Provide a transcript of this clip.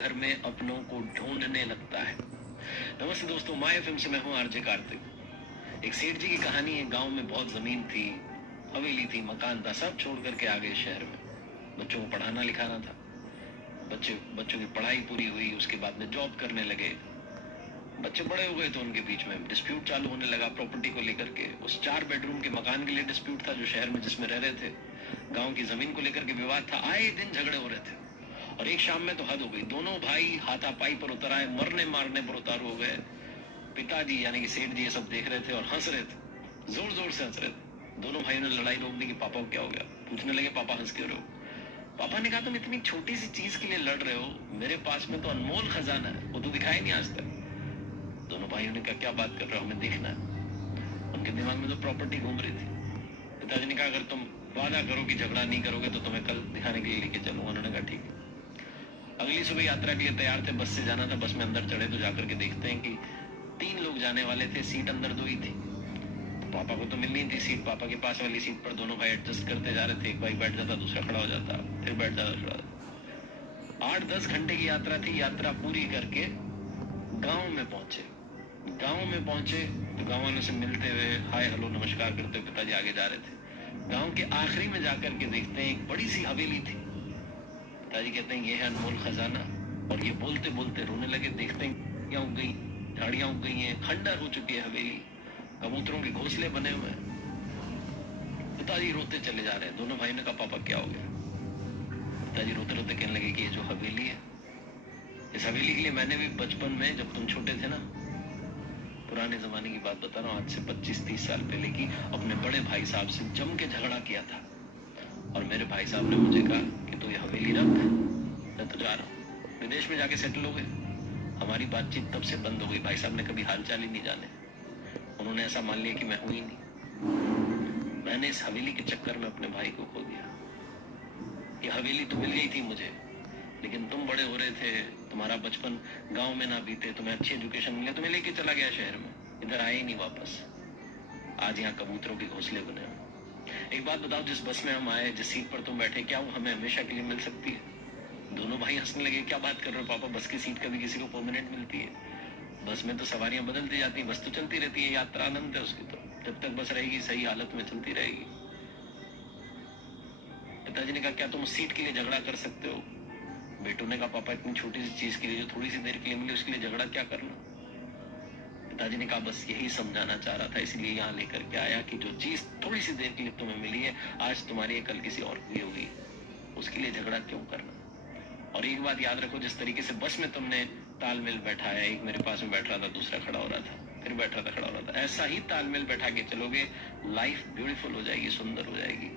घर में अपनों को ढूंढने लगता है। नमस्ते दोस्तों, माय एफएम से मैं हूं आरजे कार्तिक। एक सेठ जी की कहानी है। गांव में बहुत जमीन थी, हवेली थी, मकान था, सब छोड़ करके आ गए शहर में। बच्चों को पढ़ाना लिखाना था। बच्चों की पढ़ाई पूरी हुई, उसके बाद में जॉब करने लगे। बच्चे बड़े हो गए तो उनके बीच में डिस्प्यूट चालू होने लगा प्रॉपर्टी को लेकर के। उस 4 बेडरूम के मकान के लिए डिस्प्यूट था जो शहर में जिसमें रह रहे थे। गांव की जमीन को लेकर के विवाद था, आए दिन झगड़े हो रहे थे। और एक शाम में तो हद हो गई, दोनों भाई हाथापाई पर उतर आए, मरने मारने पर उतारू हो गए। पिताजी यानी कि सेठ जी ये सब देख रहे थे और हंस रहे थे, जोर जोर से हंस रहे थे। दोनों भाइयों ने लड़ाई रोक दी कि पापा को क्या हो गया। पूछने लगे, पापा हंस क्यों रहे हो? पापा ने कहा, तुम इतनी छोटी सी चीज के लिए लड़ रहे हो, मेरे पास में तो अनमोल खजाना है, वो तो दिखाई नहीं आज तक। दोनों भाइयों ने कहा, क्या बात कर रहे हो, हमें देखना है। उनके दिमाग में तो प्रॉपर्टी घूम रही थी। पिताजी ने कहा, अगर तुम वादा करो कि झगड़ा नहीं करोगे तो तुम्हें कल दिखाने के लिए लेके चलूंगा। उन्होंने कहा ठीक है। अगली सुबह यात्रा के लिए तैयार थे, बस से जाना था। बस में अंदर चढ़े तो जाकर के देखते हैं कि 3 लोग जाने वाले थे, सीट अंदर 2 ही थी। तो पापा को तो मिलनी थी सीट। पापा के पास वाली सीट पर दोनों भाई एडजस्ट करते जा रहे थे। एक भाई बैठ जाता, दूसरा खड़ा हो जाता, फिर बैठ जाता। 8-10 घंटे की यात्रा थी। यात्रा पूरी करके गांव में पहुंचे। गांव में पहुंचे तो गांव वालों से मिलते हुए हाय हेलो नमस्कार करते हुए पिताजी आगे जा रहे थे। गांव के आखिरी में जाकर के देखते हैं एक बड़ी सी हवेली थी। पिताजी कहते हैं, ये है अनमोल खजाना। और ये बोलते बोलते रोने लगे। देखते हैं क्या उग गई, झाड़ियां उग गई हैं, खंडर हो चुकी है हवेली, कबूतरों के घोंसले बने हुए हैं। पिताजी रोते चले जा रहे हैं। दोनों भाई ने कहा, पापा क्या हो गया? पिताजी रोते रोते कहने लगे कि ये जो हवेली है, इस हवेली के लिए मैंने भी बचपन में, जब तुम छोटे थे ना, पुराने जमाने की बात बता रहा हूँ, आज से 25-30 साल पहले की, अपने बड़े भाई साहब से जम के झगड़ा किया था। और मेरे भाई साहब ने मुझे कहा कि तू ये हवेली रख, मैं तो जा रहा हूँ, विदेश में जाके सेटल हो गए। हमारी बातचीत तब से बंद हो गई। भाई साहब ने कभी हालचाल ही नहीं जाने। उन्होंने ऐसा मान लिया कि मैं हूं ही नहीं। मैंने इस हवेली के चक्कर में अपने भाई को खो दिया। ये हवेली तो मिल गई थी मुझे, लेकिन तुम बड़े हो रहे थे, तुम्हारा बचपन गांव में ना बीते, तुम्हें अच्छी एजुकेशन मिले, तुम्हें लेके चला गया शहर में, इधर आए ही नहीं वापस। आज यहाँ कबूतरों के घोंसले बने हो। एक बात बताओ, जिस बस में हम आए, जिस सीट पर तुम बैठे, क्या वो हमें हमेशा के लिए मिल सकती है? दोनों भाई हंसने लगे। क्या बात कर रहे हो पापा, बस की सीट कभी किसी को परमानेंट मिलती है? बस में तो सवारियां बदलती जाती हैं, बस तो चलती रहती है, यात्रा आनंद है उसकी। तो जब तक बस रहेगी सही हालत में चलती रहेगी। पिताजी ने कहा, क्या तुम उस सीट के लिए झगड़ा कर सकते हो? बेटू ने कहा, पापा इतनी छोटी सी चीज के लिए, जो थोड़ी सी देर के लिए मिली, उसके लिए झगड़ा क्या करना? पिताजी ने कहा, बस यही समझाना चाह रहा था, इसलिए यहाँ लेकर के आया कि जो चीज थोड़ी सी देर के लिए तुम्हें मिली है, आज तुम्हारी है, कल किसी और की होगी, उसके लिए झगड़ा क्यों करना? और एक बात याद रखो, जिस तरीके से बस में तुमने तालमेल बैठाया, एक मेरे पास में बैठ रहा था, दूसरा खड़ा हो रहा था, फिर बैठ रहा था, खड़ा हो रहा था, ऐसा ही तालमेल बैठा के चलोगे, लाइफ ब्यूटीफुल हो जाएगी, सुंदर हो जाएगी।